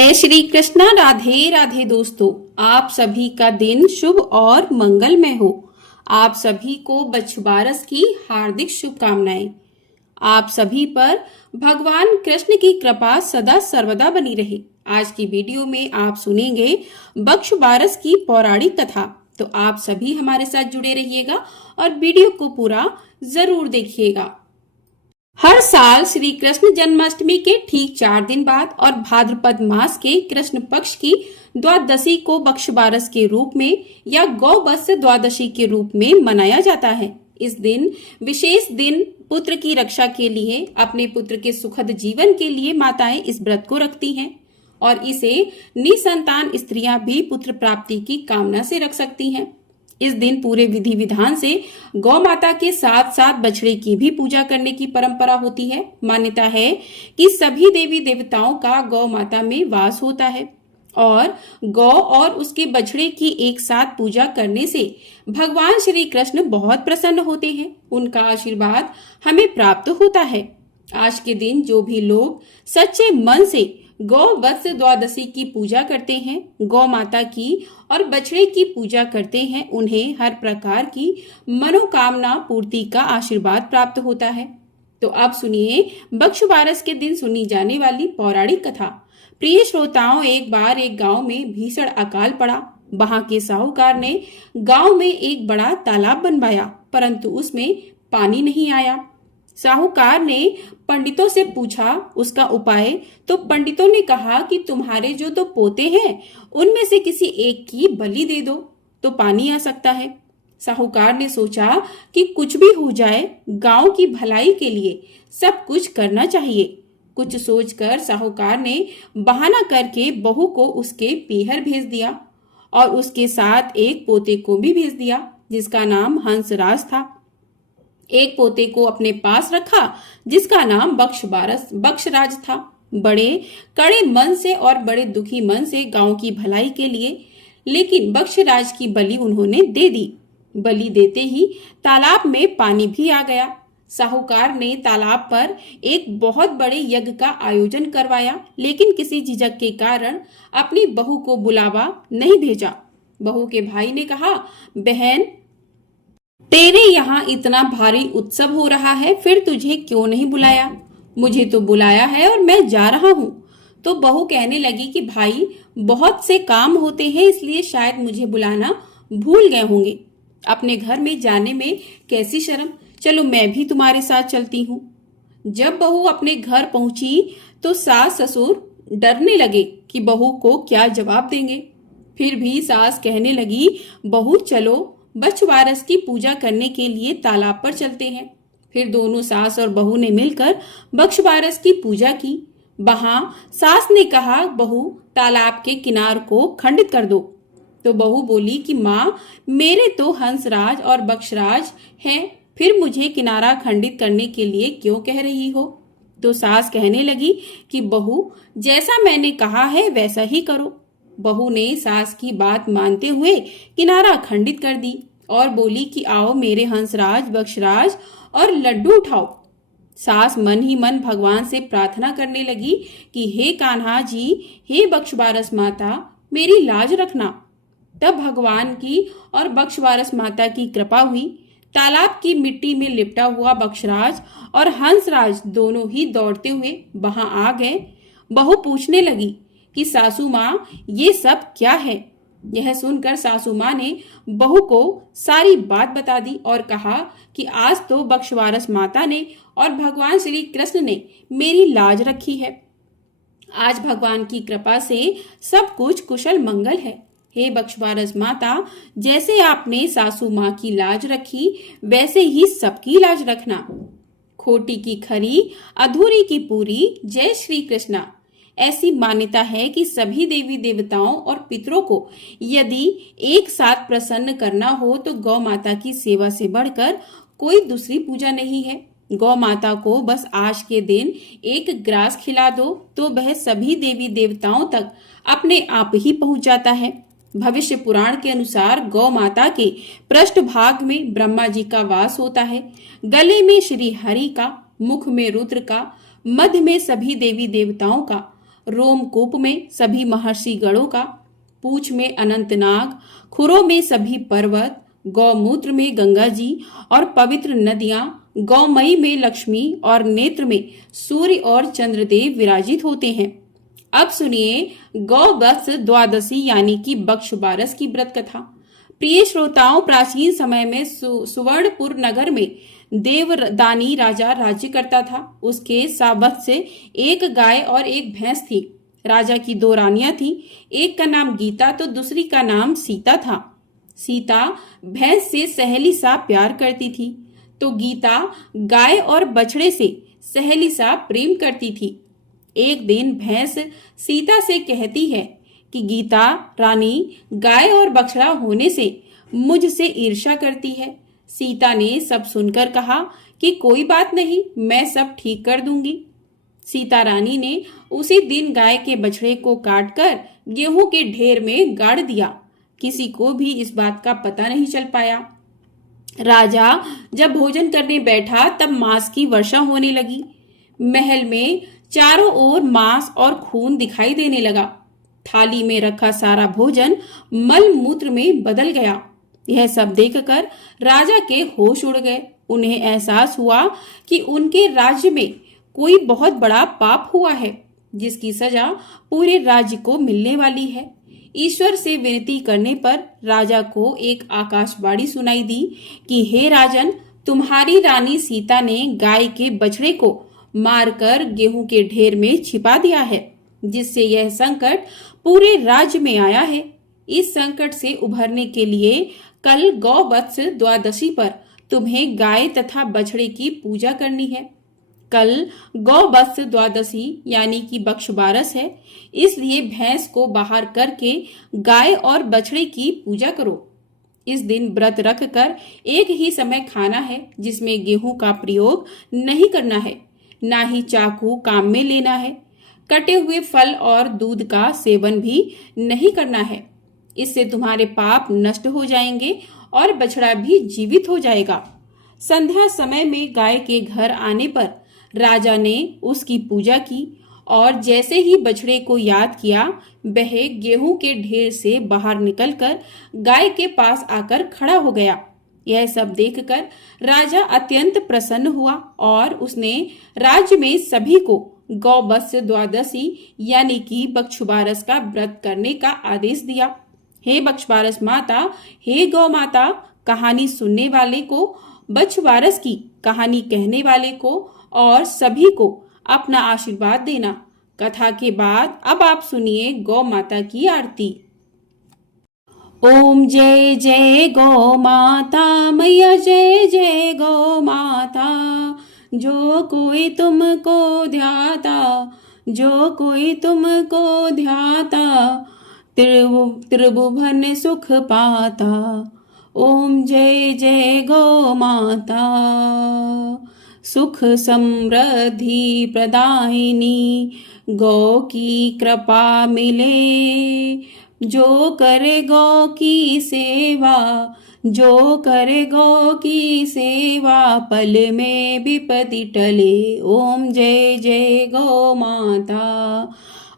जय श्री कृष्णा। राधे राधे दोस्तों, आप सभी का दिन शुभ और मंगलमय हो। आप सभी को बछबारस की हार्दिक शुभकामनाएं। आप सभी पर भगवान कृष्ण की कृपा सदा सर्वदा बनी रहे। आज की वीडियो में आप सुनेंगे बछबारस की पौराणिक कथा। तो आप सभी हमारे साथ जुड़े रहिएगा और वीडियो को पूरा जरूर देखिएगा। हर साल श्री कृष्ण जन्माष्टमी के ठीक 4 दिन बाद और भाद्रपद मास के कृष्ण पक्ष की द्वादशी को बक्षबारस के रूप में या गौबत्स द्वादशी के रूप में मनाया जाता है। इस दिन विशेष दिन पुत्र की रक्षा के लिए, अपने पुत्र के सुखद जीवन के लिए माताएं इस व्रत को रखती हैं और इसे निसंतान स्त्रियां भी पुत्र प्राप्ति की कामना से रख सकती हैं। इस दिन पूरे विधि विधान से गौ माता के साथ साथ बछड़े की भी पूजा करने की परंपरा होती है। मान्यता है कि सभी देवी देवताओं का गौ माता में वास होता है और गौ और उसके बछड़े की एक साथ पूजा करने से भगवान श्री कृष्ण बहुत प्रसन्न होते हैं। उनका आशीर्वाद हमें प्राप्त होता है। आज के दिन जो भी लोग सच्चे मन से गौ वत्स द्वादशी की पूजा करते हैं, गौ माता की और बछड़े की पूजा करते हैं, उन्हें हर प्रकार की मनोकामना पूर्ति का आशीर्वाद प्राप्त होता है। तो अब सुनिए बक्षबारस के दिन सुनी जाने वाली पौराणिक कथा। प्रिय श्रोताओं, एक बार एक गांव में भीषण अकाल पड़ा। वहां के साहूकार ने गांव में एक बड़ा तालाब बनवाया, परंतु उसमें पानी नहीं आया। साहूकार ने पंडितों से पूछा उसका उपाय, तो पंडितों ने कहा कि तुम्हारे जो 2 पोते हैं उनमें से किसी एक की बलि दे दो तो पानी आ सकता है। साहूकार ने सोचा कि कुछ भी हो जाए, गांव की भलाई के लिए सब कुछ करना चाहिए। कुछ सोचकर साहूकार ने बहाना करके बहू को उसके पीहर भेज दिया और उसके साथ एक पोते को भी भेज दिया जिसका नाम हंसराज था। एक पोते को अपने पास रखा जिसका नाम बक्षराज था। बड़े कड़े मन से और बड़े दुखी मन से गांव की भलाई के लिए, लेकिन बक्षराज की बलि उन्होंने दे दी। बलि देते ही तालाब में पानी भी आ गया। साहूकार ने तालाब पर एक बहुत बड़े यज्ञ का आयोजन करवाया, लेकिन किसी झिझक के कारण अपनी बहू को बुलावा नहीं भेजा। बहू के भाई ने कहा, बहन, तेरे यहाँ इतना भारी उत्सव हो रहा है, फिर तुझे क्यों नहीं बुलाया? मुझे तो बुलाया है और मैं जा रहा हूँ। तो बहू कहने लगी कि भाई, बहुत से काम होते हैं, इसलिए शायद मुझे बुलाना भूल गए होंगे। अपने घर में जाने में कैसी शर्म, चलो मैं भी तुम्हारे साथ चलती हूँ। जब बहू अपने घर पहुंची तो सास ससुर डरने लगे कि बहू को क्या जवाब देंगे। फिर भी सास कहने लगी, बहू चलो, बछबारस की पूजा करने के लिए तालाब पर चलते हैं। फिर दोनों सास और बहू ने मिलकर बक्षबारस की पूजा की। वहां सास ने कहा, बहू तालाब के किनार को खंडित कर दो। तो बहू बोली कि माँ, मेरे तो हंसराज और बक्षराज हैं, फिर मुझे किनारा खंडित करने के लिए क्यों कह रही हो? तो सास कहने लगी कि बहू, जैसा मैंने कहा है वैसा ही करो। बहू ने सास की बात मानते हुए किनारा खंडित कर दी और बोली कि आओ मेरे हंसराज, बक्षराज और लड्डू उठाओ। सास मन ही मन भगवान से प्रार्थना करने लगी कि हे कान्हा जी, हे बक्षबारस माता, मेरी लाज रखना। तब भगवान की और बक्षबारस माता की कृपा हुई। तालाब की मिट्टी में लिपटा हुआ बक्षराज और हंसराज दोनों ही दौड़ते हुए वहां आ गए। बहू पूछने लगी कि सासू माँ, ये सब क्या है? यह सुनकर सासू माँ ने बहू को सारी बात बता दी और कहा कि आज तो बक्षबारस माता ने और भगवान श्री कृष्ण ने मेरी लाज रखी है। आज भगवान की कृपा से सब कुछ कुशल मंगल है। हे बक्षबारस माता, जैसे आपने सासू माँ की लाज रखी, वैसे ही सबकी लाज रखना। खोटी की खरी, अधूरी की पूरी। जय श्री कृष्णा। ऐसी मान्यता है कि सभी देवी देवताओं और पितरों को यदि एक साथ प्रसन्न करना हो तो गौ माता की सेवा से बढ़कर कोई दूसरी पूजा नहीं है। गौ माता को बस आज के दिन एक ग्रास खिला दो तो वह सभी देवी देवताओं तक अपने आप ही पहुंच जाता है। भविष्य पुराण के अनुसार गौ माता के पृष्ठभाग में ब्रह्मा जी का वास होता है, गले में श्री हरि का, मुख में रुद्र का, मध्य में सभी देवी देवताओं का, रोमकूप में सभी महर्षि गणों का, पूंछ में अनंतनाग, खुरों में सभी पर्वत, गौमूत्र में गंगा जी और पवित्र नदियां, गौमयी में लक्ष्मी और नेत्र में सूर्य और चंद्रदेव विराजित होते हैं। अब सुनिए गौबत्स द्वादशी यानी कि बक्ष बारस की व्रत कथा। प्रिय श्रोताओं, प्राचीन समय में सुवर्णपुर नगर में देवदानी राजा राज्य करता था। उसके 7 वत्स से एक गाय और एक भैंस थी। राजा की 2 रानियां थी, एक का नाम गीता तो दूसरी का नाम सीता था। सीता भैंस से सहेली सा प्यार करती थी, तो गीता गाय और बछड़े से सहेली सा प्रेम करती थी। एक दिन भैंस सीता से कहती है कि गीता रानी गाय और बछड़ा होने से मुझसे ईर्ष्या करती है। सीता ने सब सुनकर कहा कि कोई बात नहीं, मैं सब ठीक कर दूंगी। सीता रानी ने उसी दिन गाय के बछड़े को काटकर गेहूं के ढेर में गाड़ दिया। किसी को भी इस बात का पता नहीं चल पाया। राजा जब भोजन करने बैठा तब मांस की वर्षा होने लगी। महल में चारों ओर मांस और खून दिखाई देने लगा। थाली में रखा सारा भोजन मल मूत्र में बदल गया। यह सब देखकर राजा के होश उड़ गए। उन्हें एहसास हुआ कि उनके राज्य में कोई बहुत बड़ा पाप हुआ है, जिसकी सजा पूरे राज्य को मिलने वाली है। ईश्वर से विनती करने पर राजा को एक आकाशवाणी सुनाई दी कि हे राजन, तुम्हारी रानी सीता ने गाय के बछड़े को मारकर गेहूं के ढेर में छिपा दिया है, जिससे यह संकट पूरे राज्य में आया है। इस संकट से उभरने के लिए कल गौवत्स द्वादशी पर तुम्हें गाय तथा बछड़े की पूजा करनी है। कल गौवत्स द्वादशी यानी कि बक्ष बारस है, इसलिए भैंस को बाहर करके गाय और बछड़े की पूजा करो। इस दिन व्रत रख कर एक ही समय खाना है, जिसमें गेहूं का प्रयोग नहीं करना है, ना ही चाकू काम में लेना है। कटे हुए फल और दूध का सेवन भी नहीं करना है। इससे तुम्हारे पाप नष्ट हो जाएंगे और बछड़ा भी जीवित हो जाएगा। संध्या समय में गाय के घर आने पर राजा ने उसकी पूजा की और जैसे ही बछड़े को याद किया, वह गेहूं के ढेर से बाहर निकलकर गाय के पास आकर खड़ा हो गया। यह सब देखकर राजा अत्यंत प्रसन्न हुआ और उसने राज्य में सभी को गौवत्स द्वादशी यानी कि बक्षबारस का व्रत करने का आदेश दिया। हे बक्षबारस माता, हे गौ माता, कहानी सुनने वाले को, बक्षबारस की कहानी कहने वाले को और सभी को अपना आशीर्वाद देना। कथा के बाद अब आप सुनिए गौ माता की आरती। ओम जय जय गौ माता मैया, जय जय गौ माता। जो कोई तुमको ध्याता, जो कोई तुमको ध्याता, त्रिभुवन सुख पाता। ओम जय जय गौ माता। सुख समृद्धि प्रदायिनी गौ की कृपा मिले। जो करे गौ की सेवा, जो करे गौ की सेवा, पल में विपत्ति टले। ओम जय जय गौ माता।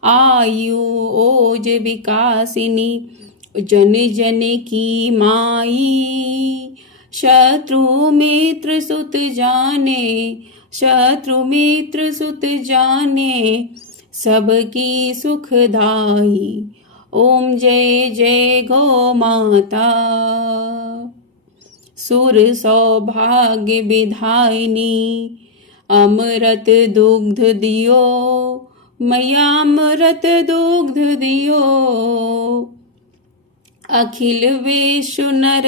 आयु ओज विकासिनी, जन जन की माई। शत्रु मित्र सुत जाने, शत्रु मित्र सुत जाने, सबकी सुखदाई। ओम जय जय गौ माता। सुर सौभाग्य विधायिनी, अमृत दुग्ध दियो, मैया अमृत दुग्ध दियो। अखिल विश्व नर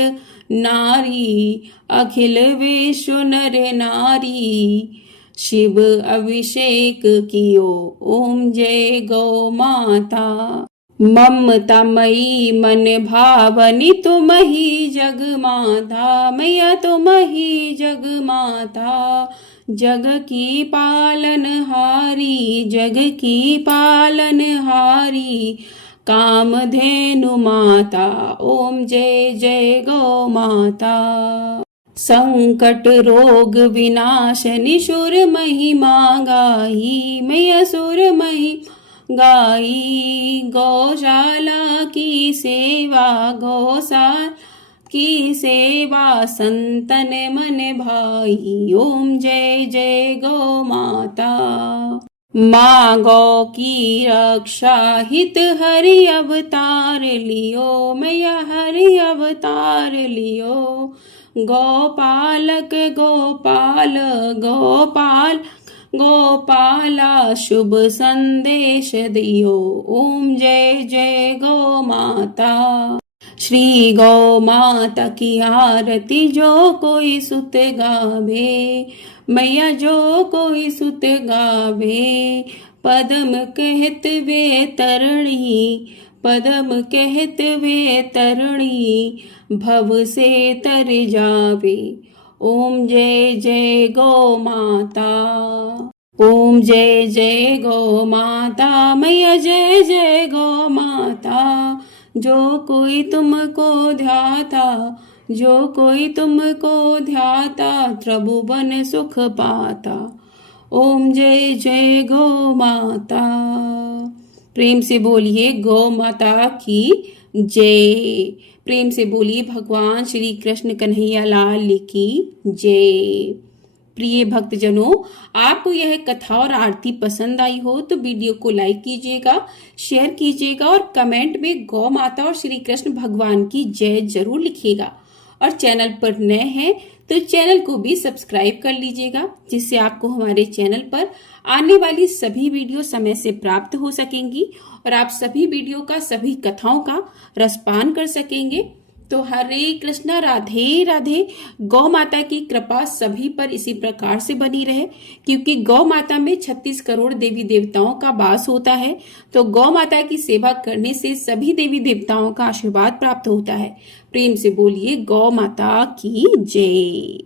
नारी, अखिल विश्व नर नारी, शिव अभिषेक कियो। ओम जय गौ माता। ममता मई मन भावनी, तुम ही जग माता, मैया तुम ही जग माता। जग की पालन हारी, जग की पालन हारी, कामधेनु माता। ओम जय जय गौ माता। संकट रोग विनाशनि, सुर महिमा गाही, मैया सुर महिमा गाई। गौशाला की सेवा गौशाला की सेवा संतन मन भाई। ओम जय जय गौ माता। माँ गौ की रक्षा हित हरि अवतार लियो, मैया हरि अवतार लियो। गोपालक गोपाल गोपाल गोपाला शुभ संदेश दियो। ओम जय जय गौ माता। श्री गौ माता की आरती जो कोई सुत गावे, मैया जो कोई सुत गावे। पदम कहत वे तरणी, पदम कहत वे तरणी, भव से तर जावे। ओम जय जय गौ माता। ओम जय जय गौ माता, मैया जय जय गौ माता। जो कोई तुमको ध्याता, जो कोई तुमको ध्याता, त्रिभुवन सुख पाता। ओम जय जय गौ माता। प्रेम से बोलिए गौ माता की जय। प्रेम से बोलिए भगवान श्री कृष्ण कन्हैया लाल की जय। प्रिय भक्तजनों, आपको यह कथा और आरती पसंद आई हो तो वीडियो को लाइक कीजिएगा, शेयर कीजिएगा और कमेंट में गौ माता और श्री कृष्ण भगवान की जय जरूर लिखिएगा। और चैनल पर नए हैं तो चैनल को भी सब्सक्राइब कर लीजिएगा, जिससे आपको हमारे चैनल पर आने वाली सभी वीडियो समय से प्राप्त हो सकेंगी और आप सभी वीडियो का, सभी कथाओं का रसपान कर सकेंगे। तो हरे कृष्णा, राधे राधे। गौ माता की कृपा सभी पर इसी प्रकार से बनी रहे, क्योंकि गौ माता में 36 करोड़ देवी देवताओं का वास होता है। तो गौ माता की सेवा करने से सभी देवी देवताओं का आशीर्वाद प्राप्त होता है। प्रेम से बोलिए गौ माता की जय।